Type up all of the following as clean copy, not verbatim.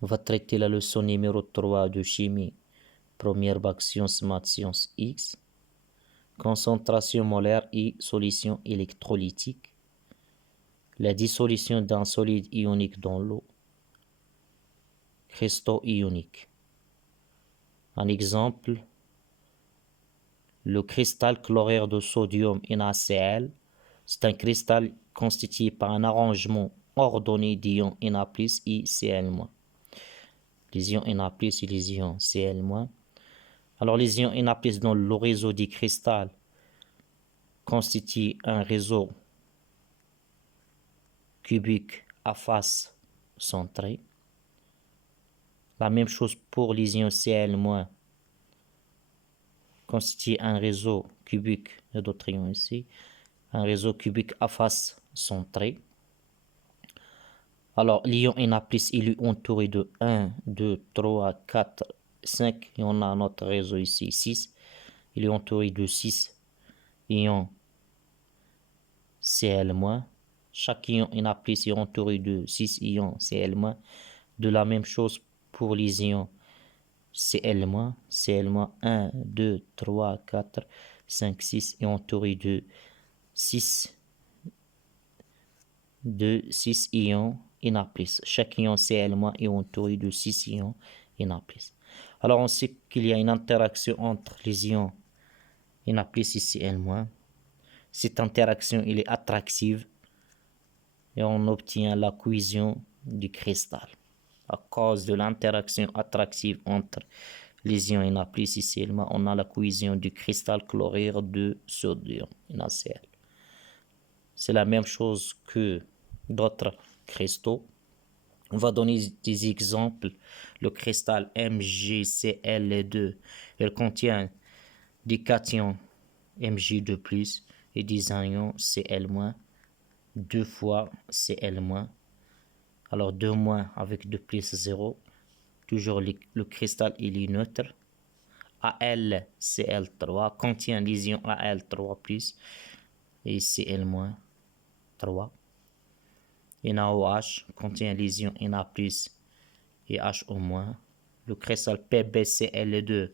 On va traiter la leçon numéro 3 de chimie, première bac sciences maths sciences X, concentration molaire et solution électrolytique, la dissolution d'un solide ionique dans l'eau, cristaux ioniques. Un exemple, le cristal chlorure de sodium NaCl, c'est un cristal constitué par un arrangement ordonné d'ions Na+ et Cl-. Les ions Na+ et les ions Cl-. Alors les ions Na+ dans le réseau du cristal constituent un réseau cubique à face centrée. La même chose pour les ions Cl- constitue un réseau cubique, il y a d'autres ions ici, un réseau cubique à face centrée. Alors l'ion Na+, il est entouré de 1, 2, 3, 4, 5, et on a notre réseau ici, 6. Il est entouré de 6 ions Cl-. Chaque ion Na+ est entouré de 6 ions Cl-. De la même chose pour les ions Cl-. Cl- 1, 2, 3, 4, 5, 6 est entouré de 6 ions Na+. Chaque ion Cl- est entouré de 6 ions Na+. Alors on sait qu'il y a une interaction entre les ions Na+ et Cl-. Cette interaction elle est attractive et on obtient la cohésion du cristal. À cause de l'interaction attractive entre les ions Na+ et Cl, on a la cohésion du cristal chlorure de sodium NaCl. C'est la même chose que d'autres cristaux. On va donner des exemples. Le cristal MgCl2, il contient des cations Mg2+, et des anions Cl-, 2 fois Cl-. Alors 2- avec 2 + 0. Toujours le cristal il est neutre. AlCl3 contient les ions Al3+ et Cl- 3. NaOH contient les ions Na+ et HO-. Le cristal PbCl2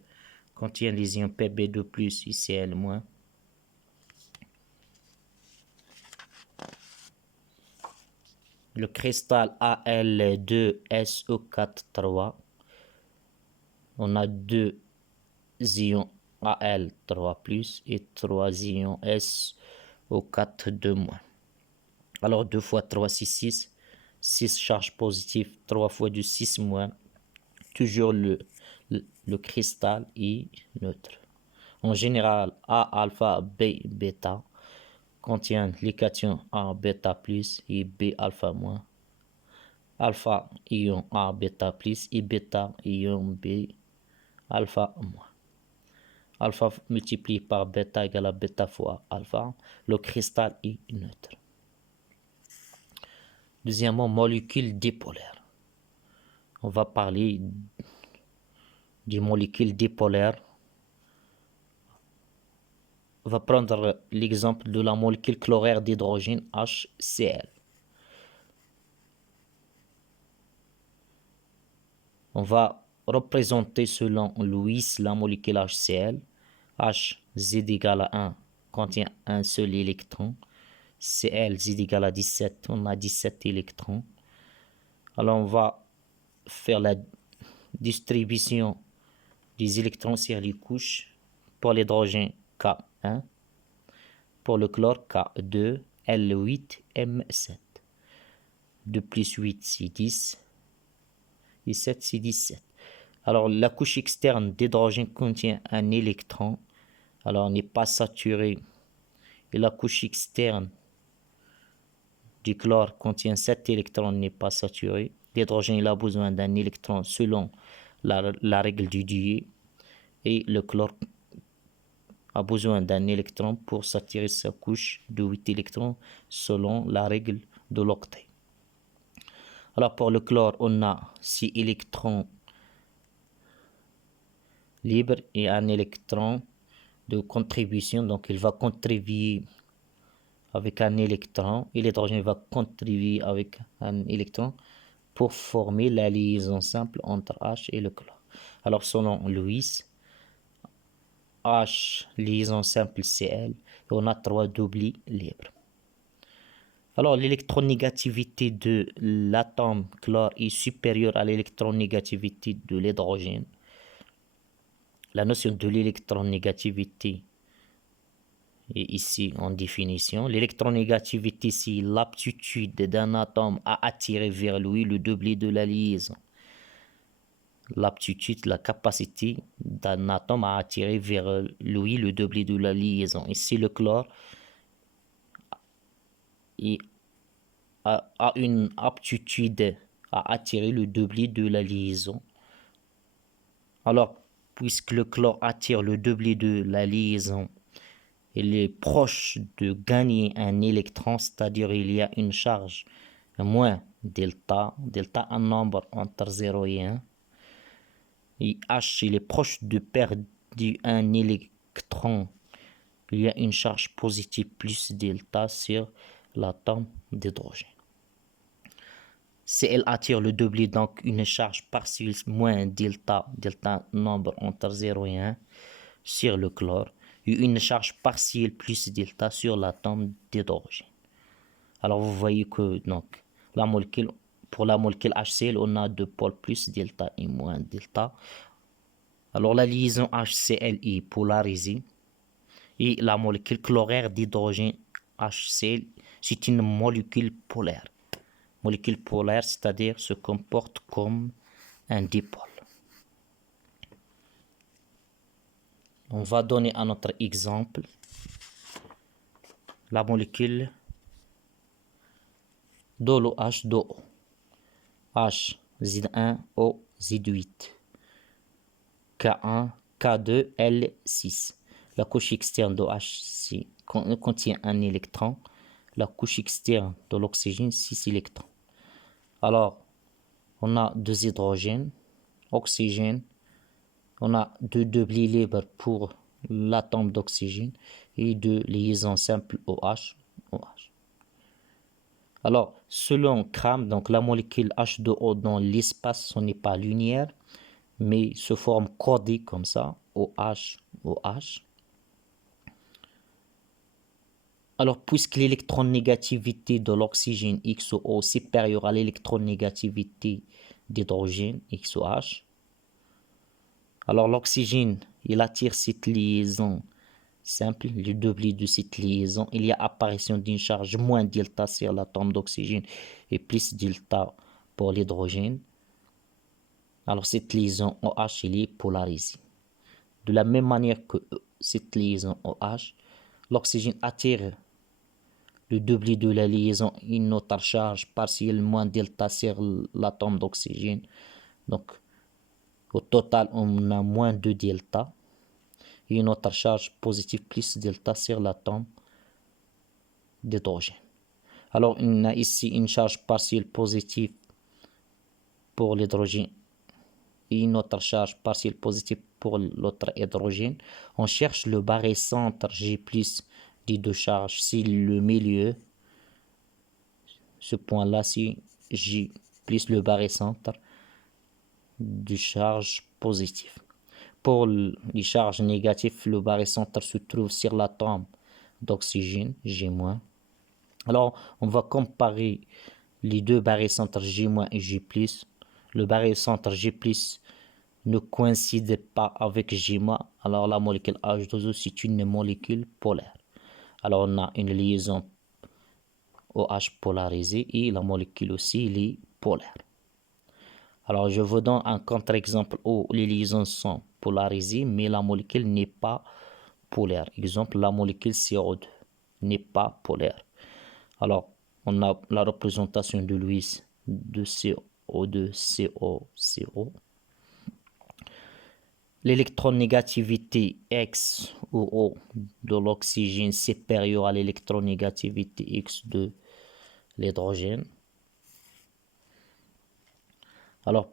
contient les ions Pb2+ et Cl-. Le cristal Al2SO4-3, on a 2 ions Al3+ et 3 ions SO4-2-. Alors 2 fois 3 c'est 6, 6 charges positives, 3 fois du 6-. Toujours le cristal est neutre. En général, A alpha, B bêta contient les cations A bêta+ et B alpha-. Alpha ion A bêta+ et bêta ion B alpha-. Alpha multiplié par bêta égale à bêta fois alpha. Le cristal est neutre. Deuxièmement, molécules dipolaires. On va parler des molécules dipolaires. On va prendre l'exemple de la molécule chlorure d'hydrogène HCl. On va représenter selon Lewis la molécule HCl. H, Z égale à 1, contient un seul électron. Cl, Z égale à 17, on a 17 électrons. Alors on va faire la distribution des électrons sur les couches. Pour l'hydrogène, K1. Pour le chlore, K2, L8, M7. 2 plus 8, c'est 10. Et 7, c'est 17. Alors, la couche externe d'hydrogène contient un électron. Alors, on n'est pas saturé. Et la couche externe du chlore contient 7 électrons, n'est pas saturé. L'hydrogène, il a besoin d'un électron selon la règle du Dewey. Et le chlore a besoin d'un électron pour saturer sa couche de 8 électrons selon la règle de l'octet. Alors pour le chlore, on a 6 électrons libres et un électron de contribution. Donc il va contribuer avec un électron et l'hydrogène va contribuer avec un électron. pour former la liaison simple entre H et le chlore. Alors selon Lewis, H, liaison simple Cl, et on a 3 doublis libres. Alors l'électronégativité de l'atome chlore est supérieure à l'électronégativité de l'hydrogène. La notion de l'électronégativité est ici en définition. L'électronégativité, c'est l'aptitude d'un atome à attirer vers lui le doublet de la liaison. L'aptitude, la capacité d'un atome à attirer vers lui le doublet de la liaison. Ici, le chlore a une aptitude à attirer le doublet de la liaison. Alors, puisque le chlore attire le doublet de la liaison, il est proche de gagner un électron, c'est-à-dire il y a une charge moins delta, un nombre entre 0 et 1. Et H, il est proche de perdre un électron. Il y a une charge positive plus delta sur l'atome d'hydrogène. Si elle attire le doublet, donc une charge partielle moins delta nombre entre 0 et 1 sur le chlore, et une charge partielle plus delta sur l'atome d'hydrogène. Alors vous voyez que donc pour la molécule HCl, on a deux pôles plus delta et moins delta. Alors la liaison HCl est polarisée et la molécule chlorure d'hydrogène HCl, c'est une molécule polaire. Molécule polaire, c'est-à-dire se comporte comme un dipôle. On va donner un autre exemple. La molécule de l'OH d'eau. H, Z1O, Z8. K1, K2, L6. La couche externe de H contient un électron. La couche externe de l'oxygène, 6 électrons. Alors, on a 2 hydrogènes, oxygène. On a 2 doublets libres pour l'atome d'oxygène et 2 liaisons simples OH. Alors, selon Cram, donc la molécule H2O dans l'espace, ce n'est pas linéaire, mais se forme cordée comme ça, OH. Alors, puisque l'électronégativité de l'oxygène XO est supérieure à l'électronégativité d'hydrogène XOH, alors l'oxygène, il attire cette liaison simple, le doublet de cette liaison. Il y a apparition d'une charge moins delta sur l'atome d'oxygène et plus delta pour l'hydrogène. Alors cette liaison OH, elle est polarisée. De la même manière que cette liaison OH, l'oxygène attire le doublet de la liaison, une autre charge partielle moins delta sur l'atome d'oxygène. Donc, au total, on a moins de delta et une autre charge positive plus delta sur l'atome d'hydrogène. Alors, on a ici une charge partielle positive pour l'hydrogène et une autre charge partielle positive pour l'autre hydrogène. On cherche le barycentre G+ des deux charges. C'est le milieu. Ce point-là, c'est J plus le barycentre de charge positive. Pour les charges négatives, le barycentre se trouve sur l'atome d'oxygène, G-. Alors, on va comparer les deux barycentres G- et G+. Le barycentre G+ ne coïncide pas avec G-. Alors, la molécule H2O, c'est une molécule polaire. Alors, on a une liaison OH polarisée et la molécule aussi, elle est polaire. Alors, je vous donne un contre-exemple où les liaisons sont polarisées, mais la molécule n'est pas polaire. Exemple, la molécule CO2 n'est pas polaire. Alors, on a la représentation de Lewis de CO2, CO. L'électronégativité X ou O de l'oxygène supérieure à l'électronégativité X de l'hydrogène. Alors,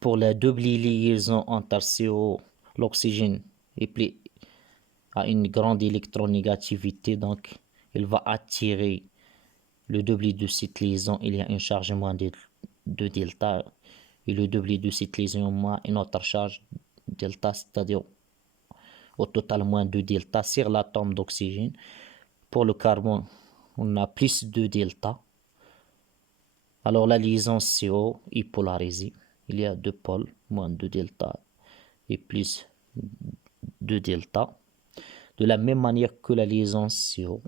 pour la double liaison entre CO, l'oxygène a une grande électronégativité, donc il va attirer le doublet de cette liaison. Il y a une charge moins 2 delta et le doublé de cette liaison moins une autre charge delta, c'est-à-dire au total moins 2 delta sur l'atome d'oxygène. Pour le carbone, on a plus 2 delta. Alors la liaison CO est polarisée. Il y a 2 pôles, moins 2 delta et plus 2 delta. De la même manière que la liaison CO,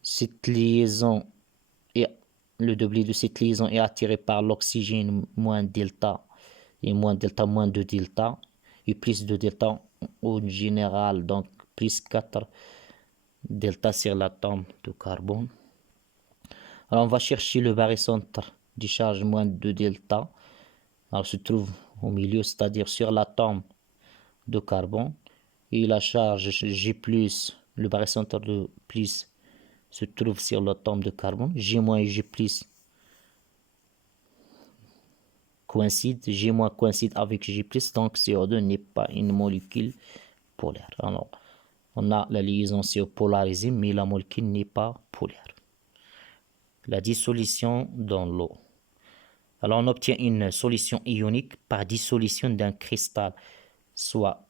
cette liaison et le doublé de cette liaison est attiré par l'oxygène moins delta et moins delta moins 2 delta et plus de delta au général, donc plus 4 delta sur l'atome de carbone. Alors on va chercher le barycentre de charge moins 2 delta. Alors se trouve au milieu, c'est-à-dire sur l'atome de carbone. Et la charge G+, le barycentre de plus, se trouve sur l'atome de carbone. G- et G+ coïncident. G- coïncide avec G+, donc CO2 n'est pas une molécule polaire. Alors, on a la liaison CO polarisée, mais la molécule n'est pas polaire. La dissolution dans l'eau. Alors, on obtient une solution ionique par dissolution d'un cristal, soit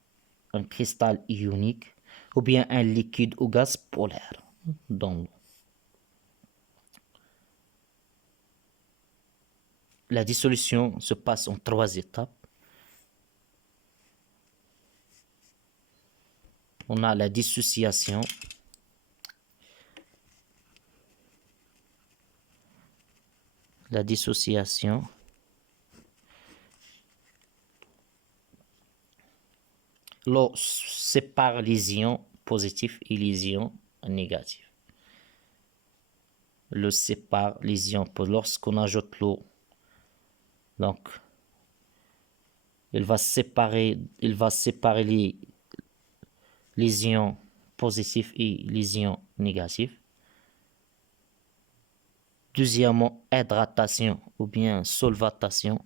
un cristal ionique ou bien un liquide ou gaz polaire dans l'eau. La dissolution se passe en 3 étapes. On a la dissociation, l'eau sépare les ions positifs et les ions négatifs. L'eau sépare les ions lorsqu'on ajoute l'eau. Donc, il va séparer les ions positifs et les ions négatifs. Deuxièmement, hydratation ou bien solvatation.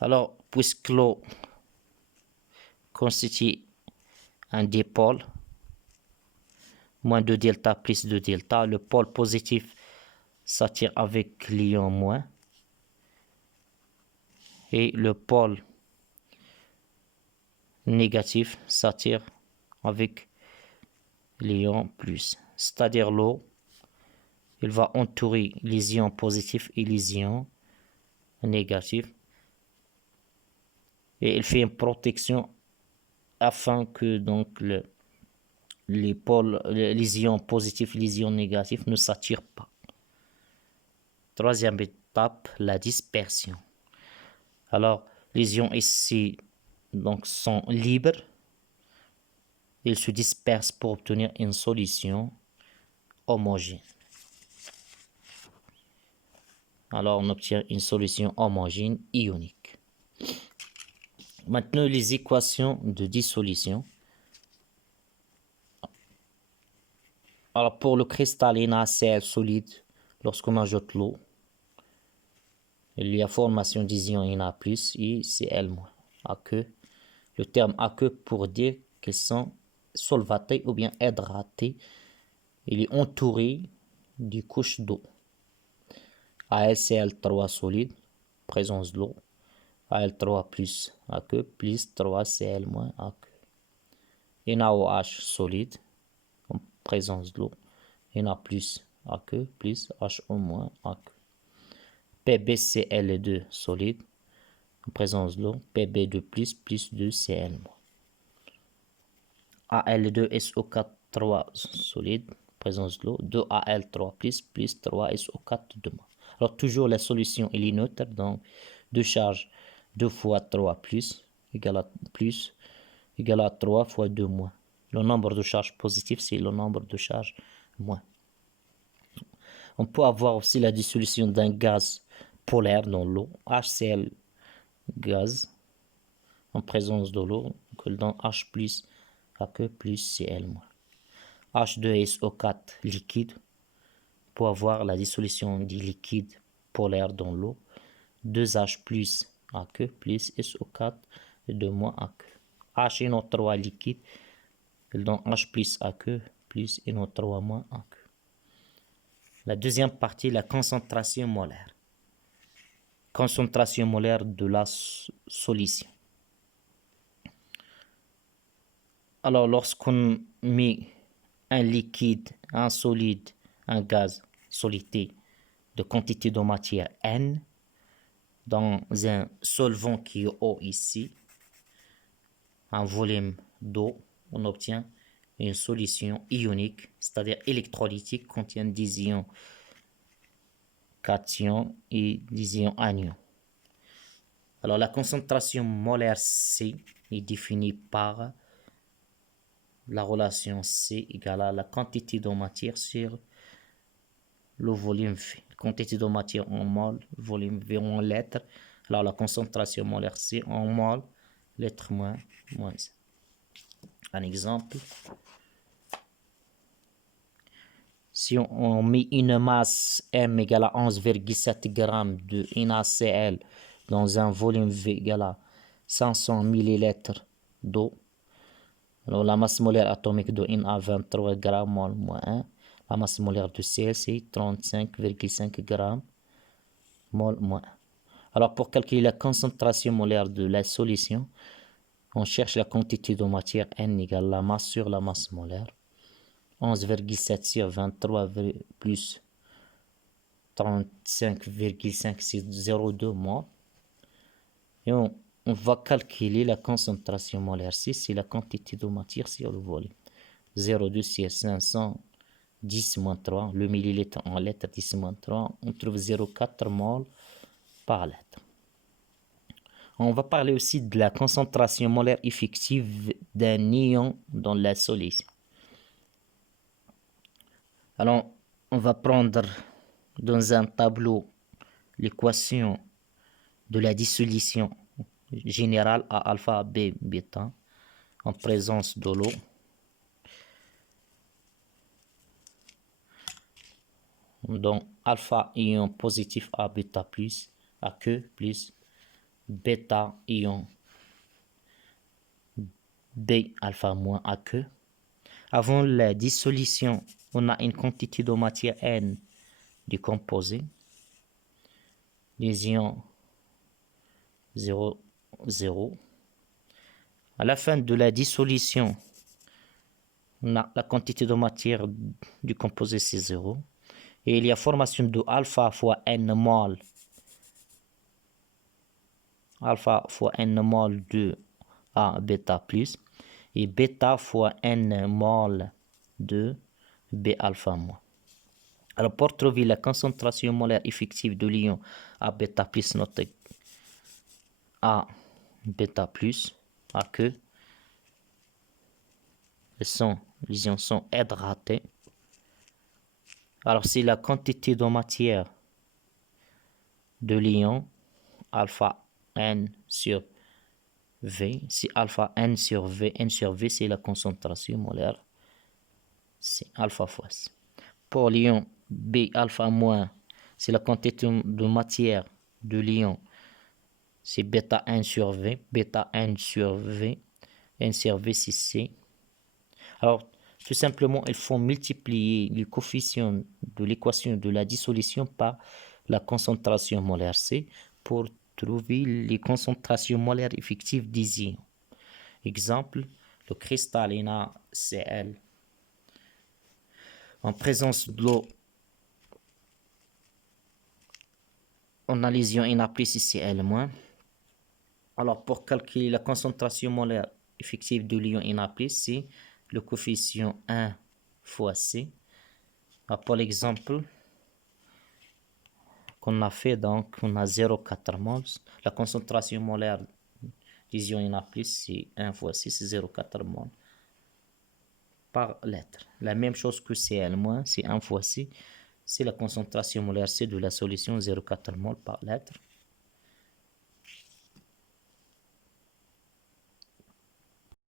Alors, puisque l'eau constitue un dipôle, moins 2 delta plus 2 delta, le pôle positif s'attire avec l'ion moins et le pôle négatif s'attire avec l'ion plus. C'est-à-dire l'eau, il va entourer les ions positifs et les ions négatifs et il fait une protection afin que donc les ions positifs et les ions négatifs ne s'attirent pas. Troisième étape, la dispersion. Alors, les ions ici donc, sont libres. Ils se dispersent pour obtenir une solution homogène. Alors, on obtient une solution homogène ionique. Maintenant, les équations de dissolution. Alors, pour le cristal NaCl solide, lorsqu'on ajoute l'eau, il y a formation des ions Na+, et Cl-, aqueux. Le terme aqueux pour dire qu'ils sont solvatés ou bien hydratés. Il est entouré d'une couche d'eau. AlCl3 solide, présence de l'eau. Al3 plus aqueux plus 3Cl- aqueux. NaOH solide, en présence de l'eau. Na plus aqueux plus HO- aqueux. PbCl2 solide, en présence de l'eau. Pb2 plus 2Cl-. Al2SO4 solide, présence de l'eau. 2Al3 plus 3SO4 . Alors toujours la solution est neutre, donc 2 charges 2 fois 3 plus égale à 3 fois 2 moins. Le nombre de charges positives, c'est le nombre de charges moins. On peut avoir aussi la dissolution d'un gaz polaire dans l'eau, HCl gaz, en présence de l'eau, dans H plus aqueux plus Cl-. H2SO4 liquide, pour avoir la dissolution du liquide polaire dans l'eau, 2H plus aqueux plus SO4 et 2- aqueux. HNO3 liquide, dans H plus aqueux plus NO3 moins AQ. La deuxième partie, la concentration molaire. Concentration molaire de la solution. Alors, lorsqu'on met un liquide, un solide, un gaz, solidité de quantité de matière N dans un solvant qui est eau ici, un volume d'eau, on obtient une solution ionique, c'est-à-dire électrolytique, contient des ions cations et des ions anions. Alors la concentration molaire C est définie par la relation C égale à la quantité de matière sur le volume V. Quantité de matière en mol, volume V en litres. Alors la concentration molaire C en mol, litre moins 1. Un exemple. Si on met une masse M égale à 11,7 g de NaCl dans un volume V égale à 500 ml d'eau, alors la masse molaire atomique de Na 23 g mol moins 1. La masse molaire de Cl c'est 35,5 g mol moins 1. Alors pour calculer la concentration molaire de la solution, on cherche la quantité de matière N égale la masse sur la masse molaire. 11,7 sur 23 plus 35,5 c'est 0,2 mol. Et on va calculer la concentration molaire C, c'est la quantité de matière sur le volume. 0,2 sur 500, 10 moins 3, le millilitre en litre, 10 moins 3, on trouve 0,4 mol par litre. On va parler aussi de la concentration molaire effective d'un ion dans la solution. Alors, on va prendre dans un tableau l'équation de la dissolution générale à alpha, B, bêta en présence de l'eau. Donc, alpha ion positif A, bêta plus, AQ plus, bêta ion B, alpha moins AQ. Avant la dissolution, on a une quantité de matière N décomposée. Les ions 0, 0. À la fin de la dissolution, on a la quantité de matière décomposée, c'est 0. Et il y a formation de alpha fois N mol. Alpha fois N mol de A bêta plus. Et bêta fois N mol de B alpha moins. Alors pour trouver la concentration molaire effective de l'ion A bêta plus, notez A bêta plus, AQ, les ions sont hydratés. Alors c'est la quantité de matière de l'ion alpha N sur V, c'est alpha N sur V c'est la concentration molaire, c'est alpha fois C. Pour l'ion B alpha moins, c'est la quantité de matière de l'ion, c'est bêta N sur V, bêta N sur V c'est C. Alors, tout simplement, il faut multiplier le coefficient de l'équation de la dissolution par la concentration molaire C pour trouver les concentrations molaires effectives des ions. Exemple, le cristal NaCl en présence de l'eau, on a les ions Na plus et Cl moins. Alors, pour calculer la concentration molaire effective de l'ion Na plus, c'est le coefficient 1 fois C. Pour l'exemple qu'on a fait, donc on a 0,4 moles. La concentration molaire des ions Na plus, c'est 1 fois C, c'est 0,4 moles par litre. La même chose que Cl moins, c'est 1 fois C. C'est la concentration molaire C de la solution, 0,4 moles par litre.